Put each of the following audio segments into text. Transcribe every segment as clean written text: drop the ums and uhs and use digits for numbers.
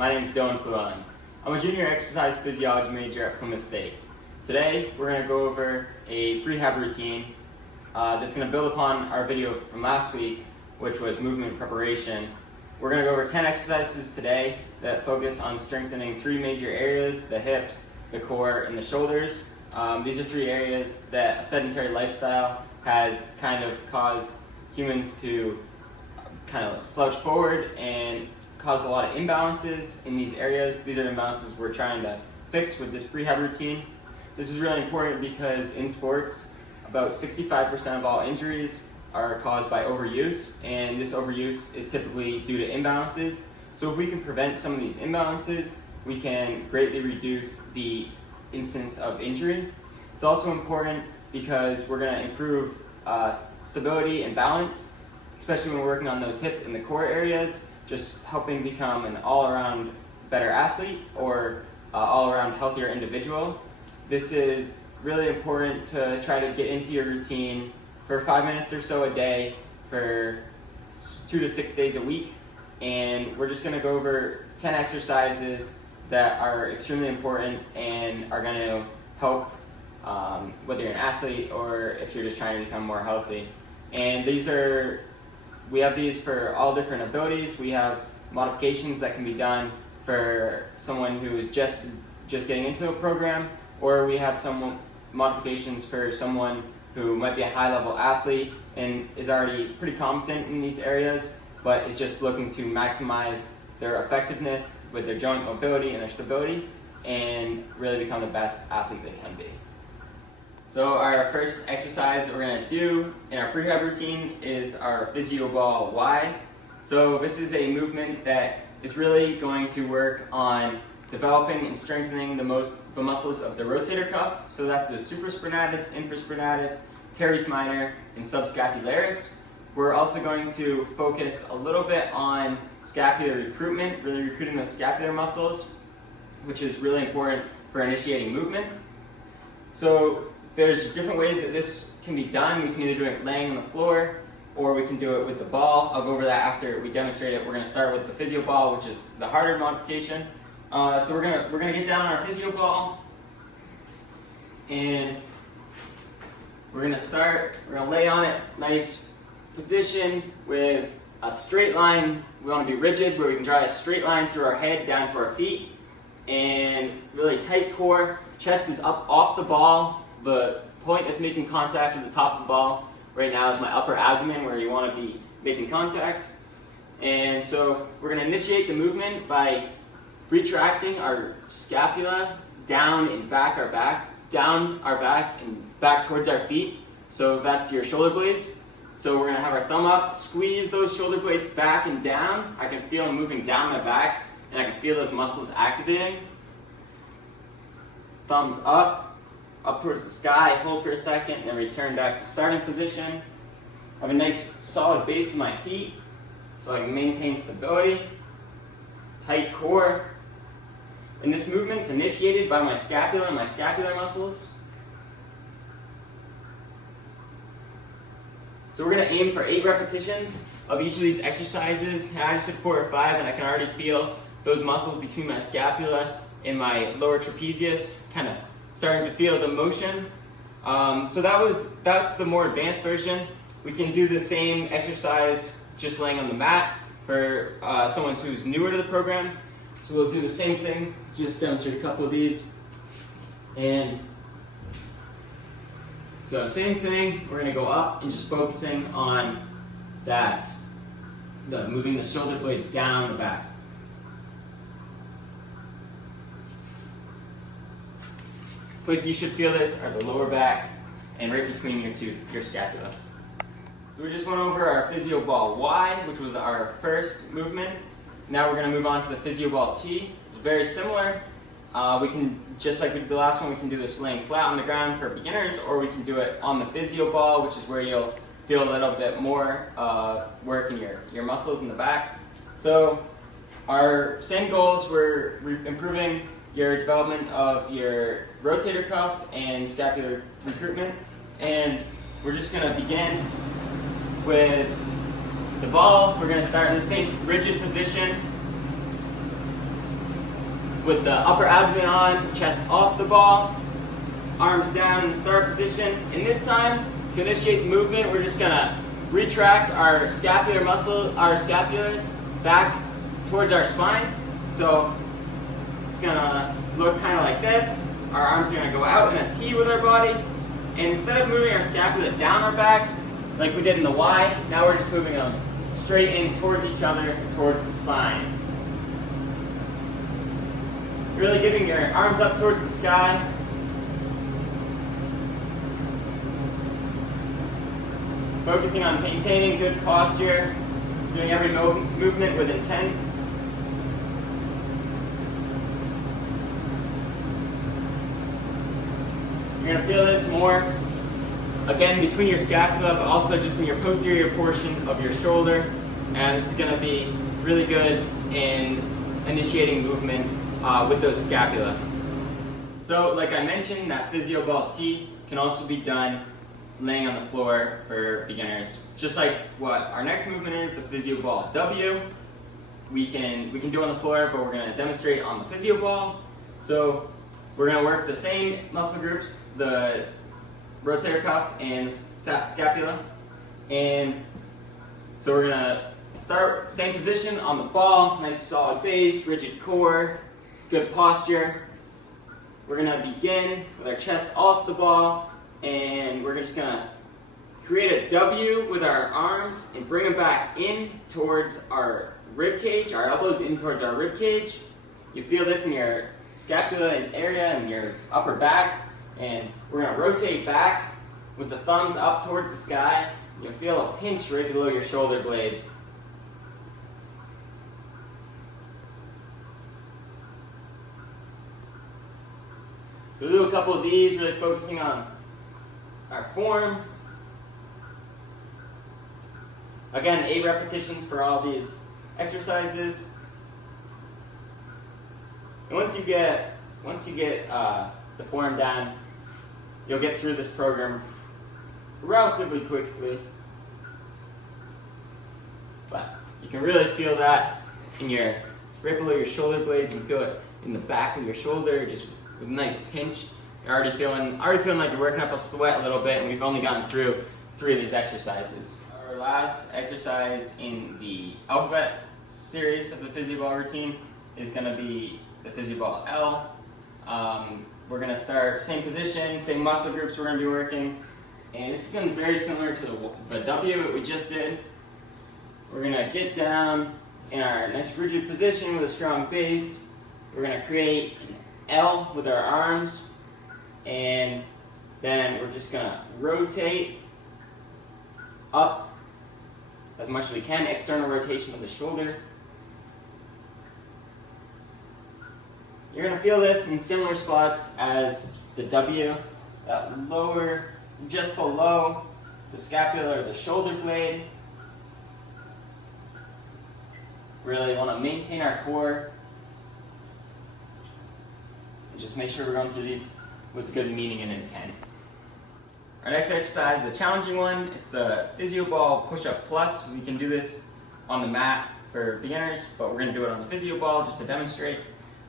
My name is Dylan Llewellyn. I'm a junior exercise physiology major at Plymouth State. Today, we're going to go over a prehab routine that's going to build upon our video from last week, which was movement preparation. We're going to go over 10 exercises today that focus on strengthening 3 major areas: the hips, the core, and the shoulders. These are 3 areas that a sedentary lifestyle has kind of caused humans to kind of slouch forward and caused a lot of imbalances in these areas. These are imbalances we're trying to fix with this prehab routine. This is really important because in sports, about 65% of all injuries are caused by overuse, and this overuse is typically due to imbalances. So if we can prevent some of these imbalances, we can greatly reduce the incidence of injury. It's also important because we're going to improve stability and balance, especially when we're working on those hip and the core areas, just helping become an all-around better athlete or all-around healthier individual. This is really important to try to get into your routine for 5 minutes or so a day for 2 to 6 days a week. And we're just going to go over 10 exercises that are extremely important and are going to help whether you're an athlete or if you're just trying to become more healthy. And we have these for all different abilities. We have modifications that can be done for someone who is just getting into a program, or we have some modifications for someone who might be a high-level athlete and is already pretty competent in these areas, but is just looking to maximize their effectiveness with their joint mobility and their stability and really become the best athlete they can be. So our first exercise that we're going to do in our prehab routine is our physio ball Y. So this is a movement that is really going to work on developing and strengthening the muscles of the rotator cuff. So that's the supraspinatus, infraspinatus, teres minor, and subscapularis. We're also going to focus a little bit on scapular recruitment, really recruiting those scapular muscles, which is really important for initiating movement. So there's different ways that this can be done. We can either do it laying on the floor, or we can do it with the ball. I'll go over that after we demonstrate it. We're going to start with the physio ball, which is the harder modification. So we're gonna get down on our physio ball, and we're gonna lay on it, nice position with a straight line. We want to be rigid, where we can draw a straight line through our head down to our feet, and really tight core. Chest is up off the ball. The point is making contact with the top of the ball. Right now is my upper abdomen, where you want to be making contact. And so we're going to initiate the movement by retracting our scapula down and back our back, down our back and back towards our feet. So that's your shoulder blades. So we're going to have our thumb up, squeeze those shoulder blades back and down. I can feel them moving down my back, and I can feel those muscles activating. Thumbs up towards the sky, hold for a second, and then return back to starting position. I have a nice solid base with my feet, so I can maintain stability, tight core. And this movement is initiated by my scapula and my scapular muscles. So we're going to aim for 8 repetitions of each of these exercises. I just did 4 or 5, and I can already feel those muscles between my scapula and my lower trapezius kind of starting to feel the motion. So that's the more advanced version. We can do the same exercise just laying on the mat for someone who's newer to the program. So we'll do the same thing, just demonstrate a couple of these. And so same thing, we're gonna go up and just focusing on that, moving the shoulder blades down the back. Places you should feel this are the lower back and right between your scapula. So we just went over our physio ball Y, which was our first movement. Now we're going to move on to the physio ball T. It's very similar. We can, just like we did the last one, we can do this laying flat on the ground for beginners, or we can do it on the physio ball, which is where you'll feel a little bit more work in your muscles in the back. So our same goals were improving your development of your rotator cuff and scapular recruitment. And we're just going to begin with the ball. We're going to start in the same rigid position. with the upper abdomen on, chest off the ball, arms down in the start position. And this time, to initiate the movement, we're just gonna retract our scapular muscle, our scapula back towards our spine. So it's gonna look kind of like this. Our arms are gonna go out in a T with our body. And instead of moving our scapula down our back, like we did in the Y, now we're just moving them straight in towards each other, towards the spine. Really getting your arms up towards the sky. Focusing on maintaining good posture, doing every movement with intent. You're going to feel this more, again, between your scapula, but also just in your posterior portion of your shoulder. And this is going to be really good in initiating movement with those scapula. So, like I mentioned, that physio ball T can also be done laying on the floor for beginners. Just like what our next movement is, the physio ball W. We can do on the floor, but we're going to demonstrate on the physio ball. So we're going to work the same muscle groups, the rotator cuff and the scapula. And so we're going to start same position on the ball, nice solid base, rigid core, good posture. We're going to begin with our chest off the ball, and we're just going to create a W with our arms and bring them back in towards our rib cage, our elbows in towards our rib cage. You feel this in your scapula area and your upper back, and we're going to rotate back with the thumbs up towards the sky. You'll feel a pinch right below your shoulder blades. So we'll do a couple of these, really focusing on our form. Again, 8 repetitions for all these exercises. And once you get the form down, you'll get through this program relatively quickly. But you can really feel that in your right below your shoulder blades. You can feel it in the back of your shoulder, just with a nice pinch. You're already feeling like you're working up a sweat a little bit, and we've only gotten through 3 of these exercises. Our last exercise in the alphabet series of the physio ball routine is going to be the physio ball L. We're going to start same position, same muscle groups we're going to be working, and this is going to be very similar to the W that we just did. We're going to get down in our next rigid position with a strong base. We're going to create an L with our arms, and then we're just going to rotate up as much as we can, external rotation of the shoulder. You're going to feel this in similar spots as the W, that lower, just below the scapula or the shoulder blade. Really want to maintain our core and just make sure we're going through these with good meaning and intent. Our next exercise is a challenging one. It's the physio ball push-up plus. We can do this on the mat for beginners, but we're going to do it on the physio ball just to demonstrate.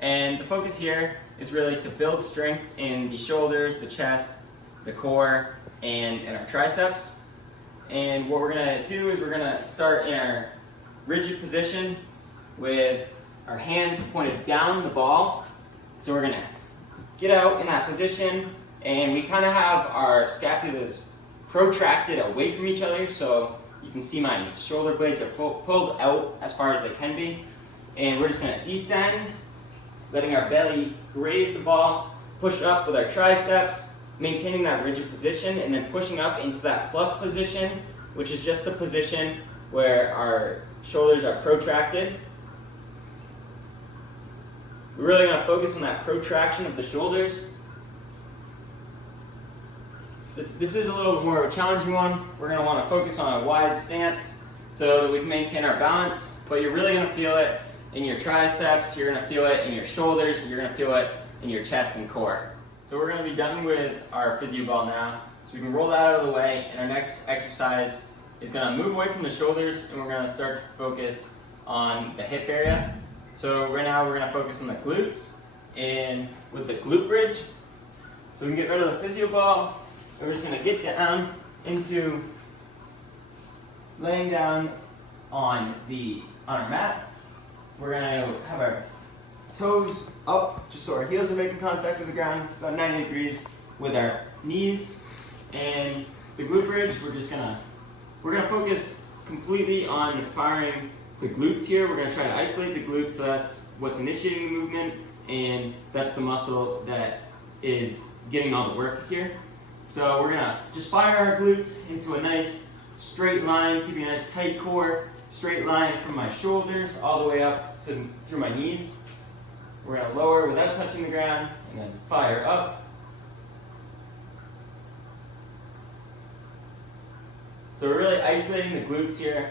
And the focus here is really to build strength in the shoulders, the chest, the core, and in our triceps. And what we're going to do is we're going to start in our rigid position with our hands pointed down the ball. So we're going to get out in that position, and we kind of have our scapulas protracted away from each other, so you can see my shoulder blades are pulled out as far as they can be. And we're just going to descend, letting our belly graze the ball, push up with our triceps, maintaining that rigid position, and then pushing up into that plus position, which is just the position where our shoulders are protracted. We're really going to focus on that protraction of the shoulders. So this is a little more of a challenging one. We're going to want to focus on a wide stance so that we can maintain our balance, but you're really going to feel it in your triceps, you're going to feel it in your shoulders, and you're going to feel it in your chest and core. So we're going to be done with our physio ball now, so we can roll that out of the way, and our next exercise is going to move away from the shoulders, and we're going to start to focus on the hip area. So right now we're going to focus on the glutes. and with the glute bridge. So we can get rid of the physio ball. We're just gonna get down into laying down on our mat. We're gonna have our toes up just so our heels are making contact with the ground, about 90 degrees with our knees. And the glute bridge, we're gonna focus completely on firing the glutes here. We're gonna try to isolate the glutes, so that's what's initiating the movement, and that's the muscle that is getting all the work here. So we're gonna just fire our glutes into a nice straight line, keeping a nice tight core, straight line from my shoulders all the way up to through my knees. We're gonna lower without touching the ground, and then fire up. So we're really isolating the glutes here.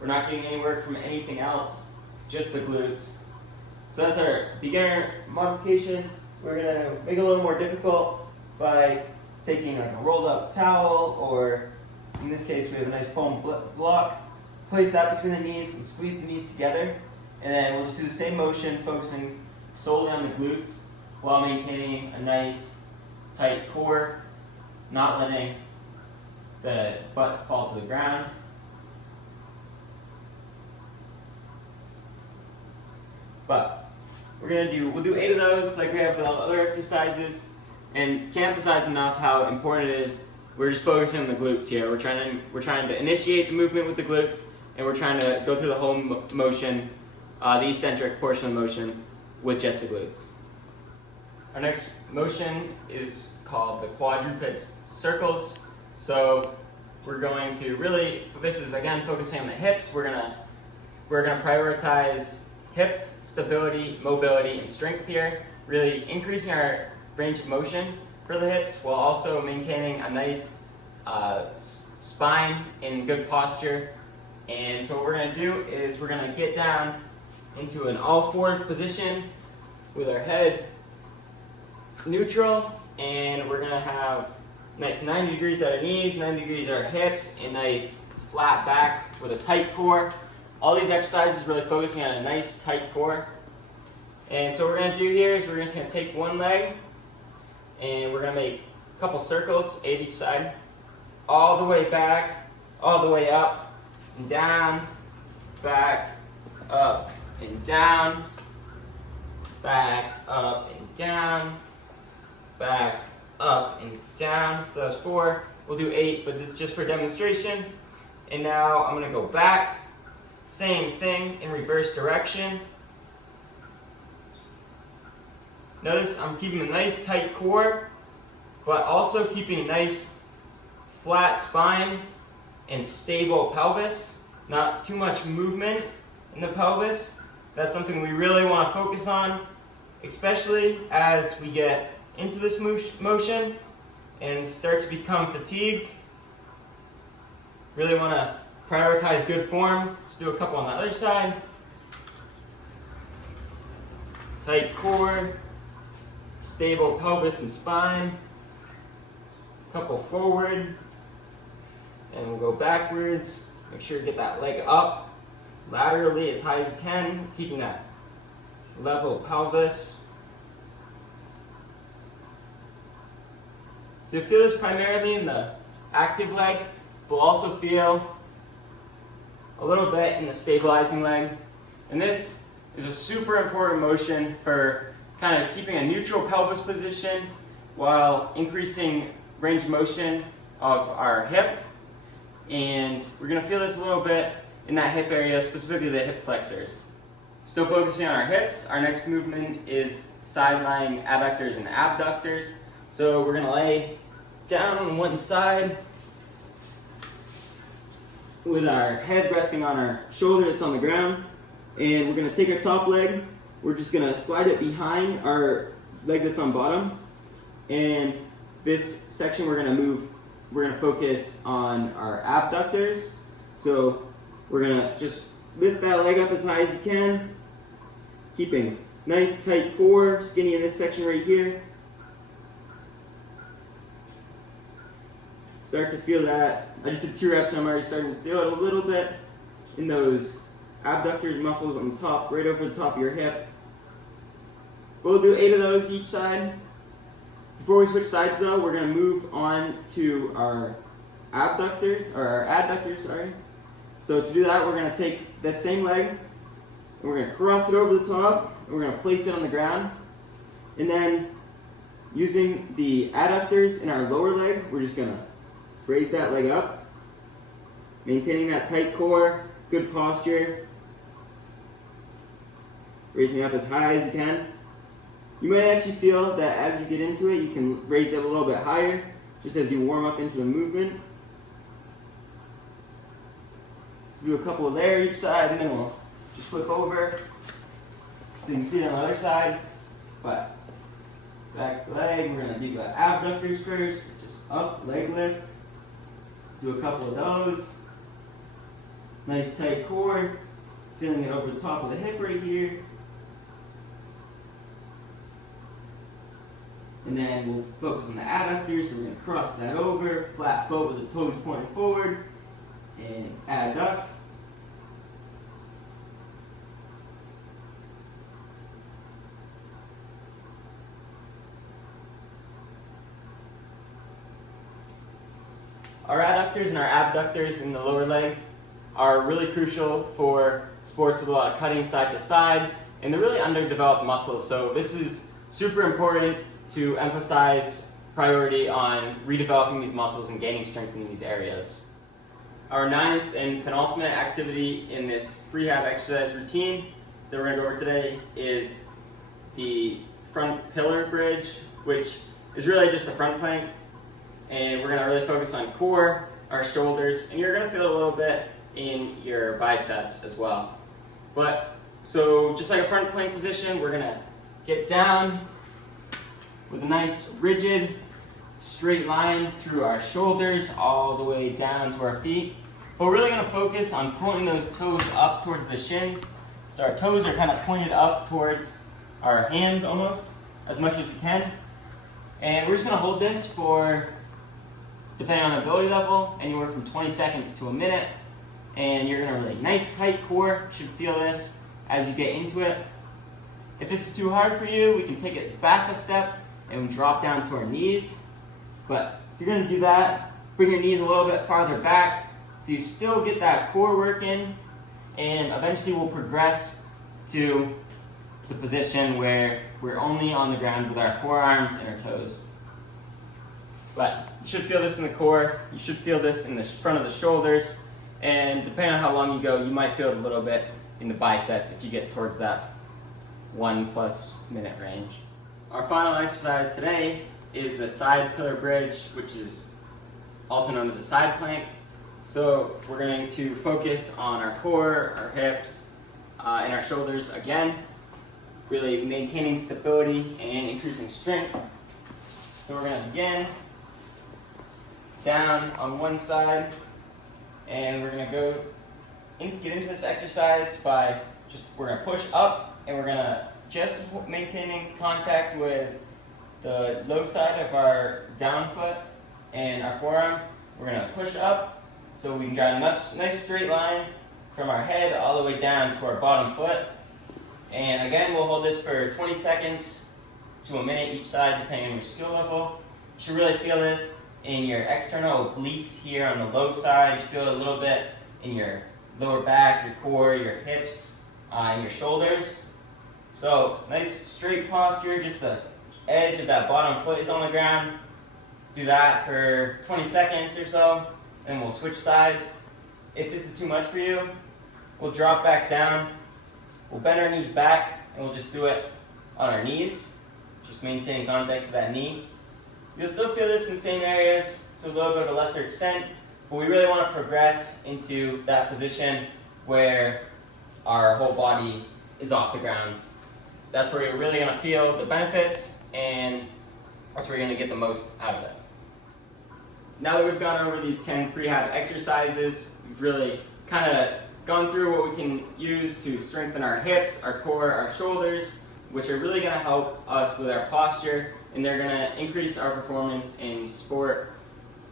We're not getting any work from anything else, just the glutes. So that's our beginner modification. We're gonna make it a little more difficult by taking like a rolled up towel, or in this case we have a nice foam block. Place that between the knees and squeeze the knees together. And then we'll just do the same motion, focusing solely on the glutes while maintaining a nice tight core, not letting the butt fall to the ground. But we'll do 8 of those like we have with all the other exercises, and can't emphasize enough how important it is. We're just focusing on the glutes here. We're trying to initiate the movement with the glutes, and we're trying to go through the whole motion, the eccentric portion of the motion, with just the glutes. Our next motion is called the quadruped circles. So we're going to this is again focusing on the hips. We're gonna prioritize hip stability, mobility, and strength here, really increasing our range of motion for the hips while also maintaining a nice spine and good posture. And so what we're gonna do is we're gonna get down into an all-fours position with our head neutral, and we're gonna have nice 90 degrees at our knees, 90 degrees at our hips, and nice flat back with a tight core. All these exercises really focusing on a nice tight core. And so what we're gonna do here is we're just gonna take one leg, and we're gonna make a couple circles, 8 each side, all the way back, all the way up and down, back, up and down, back, up and down, back, up and down. So that's 4. We'll do 8, but this is just for demonstration. And now I'm gonna go back, same thing in reverse direction. Notice I'm keeping a nice tight core, but also keeping a nice flat spine and stable pelvis. Not too much movement in the pelvis. That's something we really want to focus on, especially as we get into this motion and start to become fatigued. Really want to prioritize good form. Let's do a couple on the other side. Tight core, stable pelvis and spine. Couple forward, and we'll go backwards. Make sure to get that leg up laterally as high as you can, keeping that level pelvis. So you feel this primarily in the active leg, but we'll also feel a little bit in the stabilizing leg. And this is a super important motion for kind of keeping a neutral pelvis position while increasing range of motion of our hip. And we're gonna feel this a little bit in that hip area, specifically the hip flexors. Still focusing on our hips, our next movement is side lying adductors and abductors. So we're gonna lay down on one side with our head resting on our shoulder that's on the ground. And we're gonna take our top leg, we're just gonna slide it behind our leg that's on bottom. And this section we're gonna focus on our abductors. So we're gonna just lift that leg up as high as you can, keeping nice tight core, skinny in this section right here. Start to feel that. I just did 2 reps and I'm already starting to feel it a little bit in those abductors muscles on the top, right over the top of your hip. We'll do 8 of those each side. Before we switch sides though, we're going to move on to our adductors. So to do that, we're going to take the same leg, and we're going to cross it over the top, and we're going to place it on the ground. And then, using the adductors in our lower leg, we're just going to raise that leg up, maintaining that tight core, good posture, raising up as high as you can. You might actually feel that as you get into it, you can raise it a little bit higher, just as you warm up into the movement. So do a couple of there each side, and then we'll just flip over so you can see it on the other side. But back leg, we're going to do the abductors first, just up, leg lift. Do a couple of those. Nice tight core, feeling it over the top of the hip right here. And then we'll focus on the adductors, so we're going to cross that over, flat foot with the toes pointing forward, and adduct. Our adductors and our abductors in the lower legs are really crucial for sports with a lot of cutting side to side, and they're really underdeveloped muscles, so this is super important to emphasize priority on redeveloping these muscles and gaining strength in these areas. Our 9th and penultimate activity in this prehab exercise routine that we're going to go over today is the front pillar bridge, which is really just a front plank. And we're going to really focus on core, our shoulders, and you're going to feel it a little bit in your biceps as well. So just like a front plank position, we're going to get down with a nice rigid straight line through our shoulders all the way down to our feet. But we're really going to focus on pulling those toes up towards the shins. So our toes are kind of pointed up towards our hands almost, as much as we can. And we're just going to hold this for, depending on ability level, anywhere from 20 seconds to a minute. And you're going to really, nice tight core, should feel this as you get into it. If this is too hard for you, we can take it back a step and drop down to our knees. But if you're going to do that, bring your knees a little bit farther back so you still get that core work in, and eventually we'll progress to the position where we're only on the ground with our forearms and our toes. But you should feel this in the core, you should feel this in the front of the shoulders, and depending on how long you go, you might feel it a little bit in the biceps if you get towards that 1+ minute range. Our final exercise today is the side pillar bridge, which is also known as a side plank. So we're going to focus on our core, our hips, and our shoulders again, really maintaining stability and increasing strength. So we're going to begin down on one side, and we're going to get into this exercise by we're going to push up, and we're going to just maintaining contact with the low side of our down foot and our forearm. We're going to push up so we can get a nice straight line from our head all the way down to our bottom foot. And again, we'll hold this for 20 seconds to a minute each side, depending on your skill level. You should really feel this in your external obliques here on the low side. You should feel it a little bit in your lower back, your core, your hips, and your shoulders. So nice straight posture, just the edge of that bottom foot is on the ground. Do that for 20 seconds or so, and we'll switch sides. If this is too much for you, we'll drop back down. We'll bend our knees back, and we'll just do it on our knees. Just maintain contact with that knee. You'll still feel this in the same areas to a little bit of a lesser extent, but we really want to progress into that position where our whole body is off the ground. That's where you're really going to feel the benefits, and that's where you're going to get the most out of it. Now that we've gone over these 10 prehab exercises, we've really kind of gone through what we can use to strengthen our hips, our core, our shoulders, which are really going to help us with our posture, and they're going to increase our performance in sport.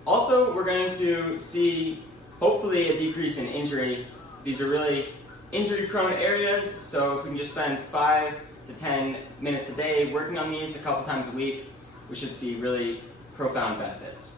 Also, we're going to see, hopefully, a decrease in injury. These are really injury-prone areas, so if we can just spend 5 to 10 minutes a day working on these a couple times a week, we should see really profound benefits.